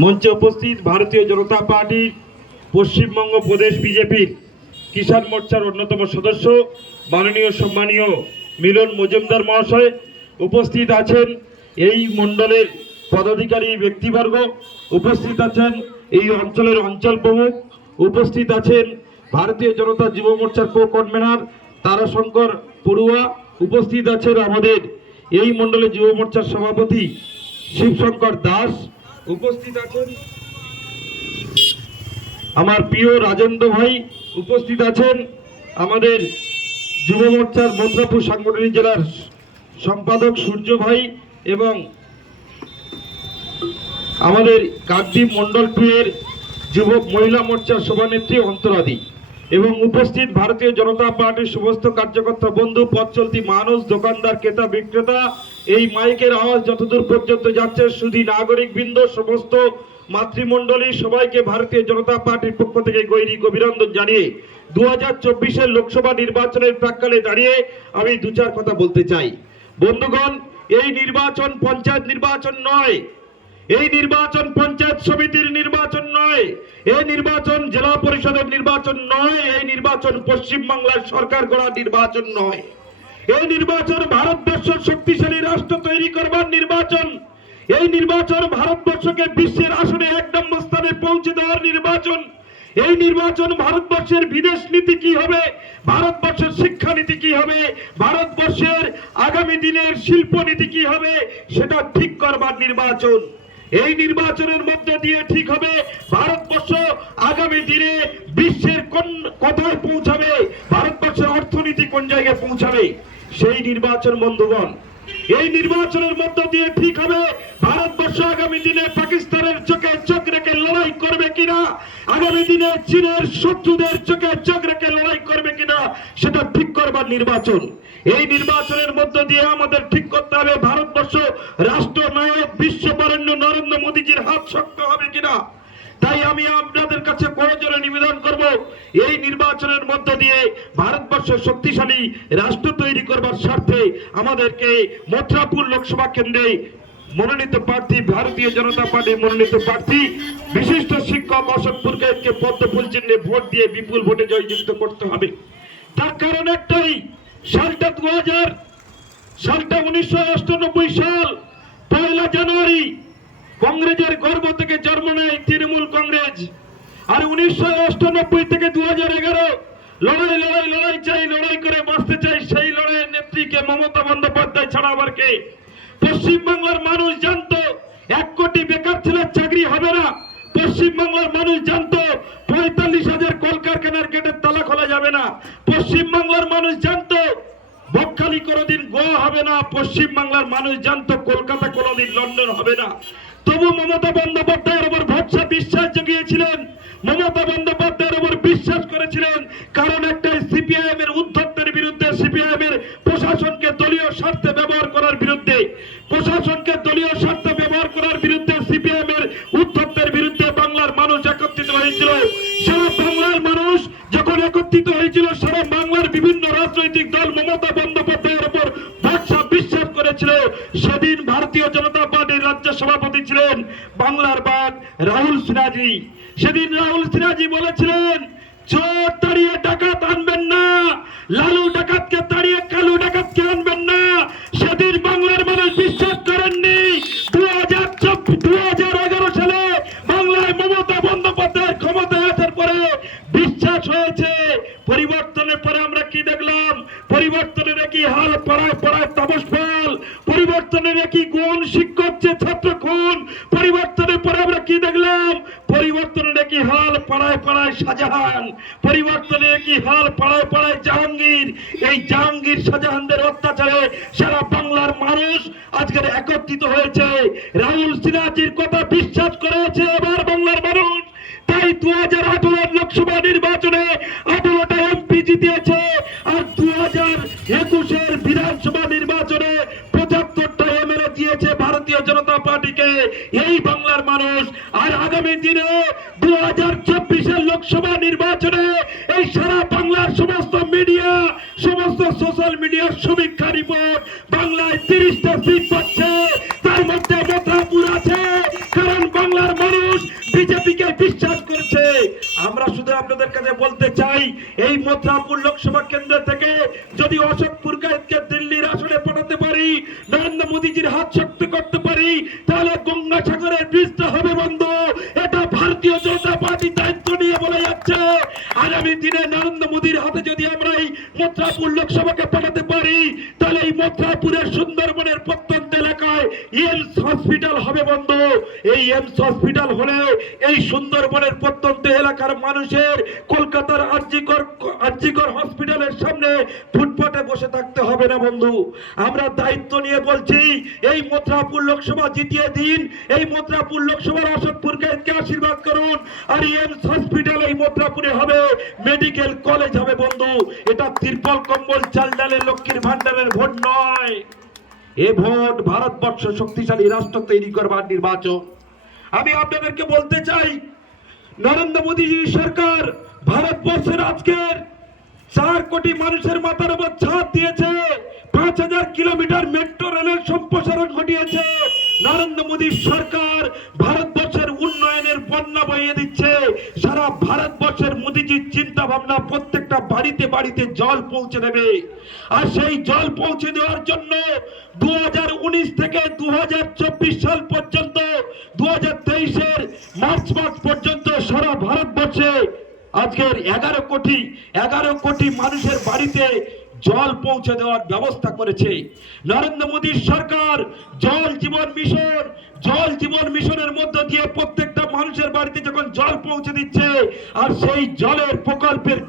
মঞ্চে উপস্থিত ভারতীয় জনতা পার্টির পশ্চিমবঙ্গ প্রদেশ বিজেপির কিষাণ মোর্চার অন্যতম সদস্য, মাননীয় সম্মানীয় মিলন মজুমদার মহাশয় উপস্থিত আছেন। এই মণ্ডলের পদাধিকারী ব্যক্তিবর্গ উপস্থিত আছেন। এই অঞ্চলের অঞ্চল প্রমুখ উপস্থিত আছেন ভারতীয় জনতা যুব মোর্চার কো কনভেনার তারাশঙ্কর পড়ুয়া উপস্থিত আছেন আমাদের। এই মণ্ডলের যুব মোর্চার সভাপতি শিবশঙ্কর দাস উপস্থিত আছেন। আমার প্রিয় রাজেন্দ্র ভাই উপস্থিত আছেন আমাদের যুব মোর্চার মদ্রাপুর সাংগঠনিক জেলার সম্পাদক সূর্য ভাই এবং আমাদের কাকদ্বীপ মন্ডল টু এর যুবক মহিলা মোর্চার সভানেত্রী অন্তরাদি। এবং উপস্থিত ভারতীয় জনতা পার্টির সমস্ত কার্যকর্তা বন্ধু, পথ চলতি মানুষ, দোকানদার, ক্রেতা, বিক্রেতা, এই মাইকের আওয়াজ যতদূর পর্যন্ত যাচ্ছে, শুধু নাগরিক বৃন্দ সমস্ত মাতৃমণ্ডলী, সবাইকে ভারতীয় জনতা পার্টির পক্ষ থেকে গৈরিক অভিনন্দন জানিয়ে দু হাজার চব্বিশের লোকসভা নির্বাচনের প্রাককালে দাঁড়িয়ে আমি দু চার কথা বলতে চাই। বন্ধুগণ, এই নির্বাচন পঞ্চায়েত নির্বাচন নয়, এই নির্বাচন পঞ্চায়েত সমিতির নির্বাচন নয়। এই নির্বাচন জেলা পরিষদের নির্বাচন নয়, এই নির্বাচন পশ্চিমবাংলার সরকার গড়ার নির্বাচন নয়। এই নির্বাচন ভারতবর্ষ শক্তিশালী রাষ্ট্র তৈরি করবার নির্বাচন। এই নির্বাচন ভারতবর্ষকে বিশ্বের আসনে এক নম্বর স্থানে পৌঁছে দেওয়ার নির্বাচন। এই নির্বাচন ভারতবর্ষের বিদেশ নীতি কি হবে? ভারতবর্ষের শিক্ষানীতি কি হবে? ভারতবর্ষের আগামী দিনের শিল্পনীতি কি হবে? সেটা ঠিক করবার নির্বাচন। এই নির্বাচনের মধ্যে দিয়ে ঠিক হবে। ভারতবর্ষ আগামী দিনে বিশ্বের কোন, কোথায় পৌঁছাবে? ভারতবর্ষের অর্থনীতি কোন জায়গায় পৌঁছাবে? সেই নির্বাচন, বন্ধুগণ এই নির্বাচনের মধ্য দিয়ে ঠিক হবে। ভারতবর্ষ আগামী দিনে পাকিস্তানের চোখে চোখ রেখে লড়াই করবে কিনা? আগামী দিনে চীনের শত্রুদের চোখে চোখ রেখে লড়াই করবে কিনা, সেটা ঠিক করবার নির্বাচন। এই নির্বাচনের মধ্য দিয়ে আমাদের ঠিক করতে হবে, ভারতবর্ষ রাষ্ট্রনায়ক, বিশ্ববরেণ্য নরেন্দ্র মোদীজির হাত শক্ত হবে কিনা? তাই আমি আপনাদের কাছে প্রয়োজনে নিবেদন করব, এই নির্বাচনের মধ্য দিয়ে ভারতবর্ষ শক্তিশালী রাষ্ট্র তৈরি করবার স্বার্থে আমাদেরকে মথুরাপুর লোকসভা কেন্দ্রে মনোনীত প্রার্থী, ভারতীয় জনতা পার্টির মনোনীত প্রার্থী, বিশিষ্ট শিক্ষক অশোক পুরকাইতকে পদ্ম চিহ্নে ভোট দিয়ে বিপুল ভোটে জয়যুক্ত করতে হবে। তার কারণ একটাই, সালটা দু হাজার সালটা উনিশশো সাল, পয়লা জানুয়ারি, কংগ্রেসের গর্ব থেকে জন্ম নেয় আর উনিশশো অষ্টানব্বই থেকে দু হাজার এগারো, লড়াই লড়াই লড়াই চাই, লড়াই করে বাঁচতে চাই, সেই লড়াইয়ের নেত্রীকে মমতা বন্দ্যোপাধ্যায় ছাড়া আবার কে? পশ্চিমবাংলার মানুষ জানতো, এক কোটি বেকার ছেলের চাকরি হবে না। পশ্চিমবাংলার মানুষ জানতো, পঁয়তাল্লিশ হাজার কলকারখানার গেটের তালা খোলা যাবে না। পশ্চিমবাংলার মানুষ জানতো, বকখালি কোনোদিন গোয়া হবে না। পশ্চিম বাংলার মানুষ জানতো, কলকাতা কোনোদিন লন্ডন হবে না। তবু মমতা বন্দ্যোপাধ্যায়ের উপর ভরসা, বিশ্বাস জগিয়েছিলেন মমতা বন্দ্যোপাধ্যায়ের উপর বিশ্বাস করেছিলেন, কারণ একটা সিপিআইএম এর উদ্ধত্তের বিরুদ্ধে সিপিআইএম এর প্রশাসনকে দলীয় স্বার্থে ব্যবহার করার বিরুদ্ধে, প্রশাসনকে দলীয় স্বার্থে ব্যবহার করার বিরুদ্ধে সিপিআইএম এর উদ্ধত্তের বিরুদ্ধে বাংলার মানুষ একত্রিত হয়েছিল। সারা বাংলার মানুষ যখন একত্রিত হয়েছিল, সারা বাংলার বিভিন্ন রাজনৈতিক দল মমতা বন্দ্যোপাধ্যায়ের উপর ভরসা বিশ্বাস করেছিল। সেদিন ভারতীয় জনতা পার্টির রাজ্য সভাপতি ছিলেন বাংলার বাগ রাহুল সিনহাজি। সেদিন রাহুল সিনহাজি বলেছিলেন, চোর তাড়িয়ে ডাকাত আনবেন না, লালু ডাকাতকে তাড়িয়ে কালু ডাকাতকে আনবেন না, সেদিন বাংলার মানুষ বিশ্বাস করেননি। দু হাজার দু হাজার এগারো সালে বাংলায় মমতা বন্দ্যোপাধ্যায়ের ক্ষমতায় আসার পরে বিশ্বাস হয়েছে। পরিবর্তনের পরে আমরা কি দেখলাম? পরিবর্তনের একই হাল পড়ায় পড়ায় তাপস পরিবর্তনের একই হাল পাড়ায় পাড়ায় শাহজাহান, পরিবর্তনের একই হাল পাড়ায় পাড়ায় জাহাঙ্গীর। এই জাহাঙ্গীর শাহজাহানদের অত্যাচারে সারা বাংলার মানুষ আজকের একত্রিত হয়েছে। রাহুল সিনহাজির কথা বিশ্বাস করেছে এবার। দিয়েছে ভারতীয় জনতা পার্টিকে। এই বাংলার মানুষ, আর আগামী দিনে দু হাজার চব্বিশের লোকসভা নির্বাচনে এই সারা বাংলার সমস্ত মিডিয়া, সমস্ত সোশ্যাল মিডিয়ার সমীক্ষা রিপোর্ট, বাংলায় তিরিশটা সিট পাচ্ছে। তার মধ্যে মথুরাপুর আছে, কারণ বাংলার মানুষ মোদীকে বিশ্বাস করছে। আমরা শুধু আপনাদের কাছে বলতে চাই, এই মথুরাপুর লোকসভা কেন্দ্র থেকে যদি অশোক পুরকায়েতকে দিল্লির আসনে পাঠাতে নরেন্দ্র মোদীজির হাত শক্ত করতে পারি, তাহলে গঙ্গা সাগরের ব্রিজটা হবে বন্ধ। এটা ভারতীয় জনতা পার্টি দায়িত্ব নিয়ে বলে যাচ্ছে। আগামী দিনে নরেন্দ্র মোদীর হাতে যদি আমরা এই মথুরাপুর লোকসভাকে পাঠাতে পারি, তাহলে এই মথুরাপুরের সুন্দরবনের প্রত্যন্ত এমস হসপিটাল হবে বন্ধ। এই এমস হসপিটাল হলে এই সুন্দরবনের প্রত্যন্ত এলাকার মানুষের কলকাতার আরজিকর আরজিকর হসপিটালের সামনে ফুটপাতে বসে থাকতে হবে না বন্ধু। আমরা দায়িত্ব নিয়ে বলছি, এই মথুরাপুর লোকসভা জিতিয়ে দিন, এই মথুরাপুর লোকসভার অশোকপুর কে আশীর্বাদ করুন। আর এমস হসপিটাল এই মথুরাপুরে হবে, মেডিকেল কলেজ হবে বন্ধু। এটা তিরপল কম্বল চাল ডালের লক্ষ্মীর ভান্ডারের ভোট নয়। এ ভোট ভারতবর্ষ শক্তিশালী রাষ্ট্র তৈরি করবার নির্বাচন। আমি আপনাদেরকে বলতে চাই, নরেন্দ্র মোদীজির সরকার ভারতবর্ষের আজকের চার কোটি মানুষের মাথার উপর ছাদ দিয়েছে, পাঁচ হাজার কিলোমিটার মেট্রো রেলের সম্প্রসারণ ঘটিয়েছে। নরেন্দ্র মোদীর সরকার ভারতবর্ষের উন্নয়নের বন্যা বইয়ে দিচ্ছে। সারা ভারতবর্ষের মোদীজির চিন্তা ভাবনা প্রত্যেকটা বাড়িতে বাড়িতে জল পৌঁছে দেবে। আর সেই জল পৌঁছে দেওয়ার জন্য দু থেকে দু সাল পর্যন্ত দু হাজার মার্চ মাস পর্যন্ত সারা ভারতবর্ষে আজকের এগারো কোটি এগারো কোটি মানুষের বাড়িতে জল পৌঁছে দেওয়ার ব্যবস্থা করেছে। নরেন্দ্র মোদীর সরকার জল জীবন মিশন, জল জীবন মিশনের মধ্য দিয়ে প্রত্যেকটা মানুষের বাড়িতে যখন জল পৌঁছে দিচ্ছে, আর সেই জলের প্রকল্পের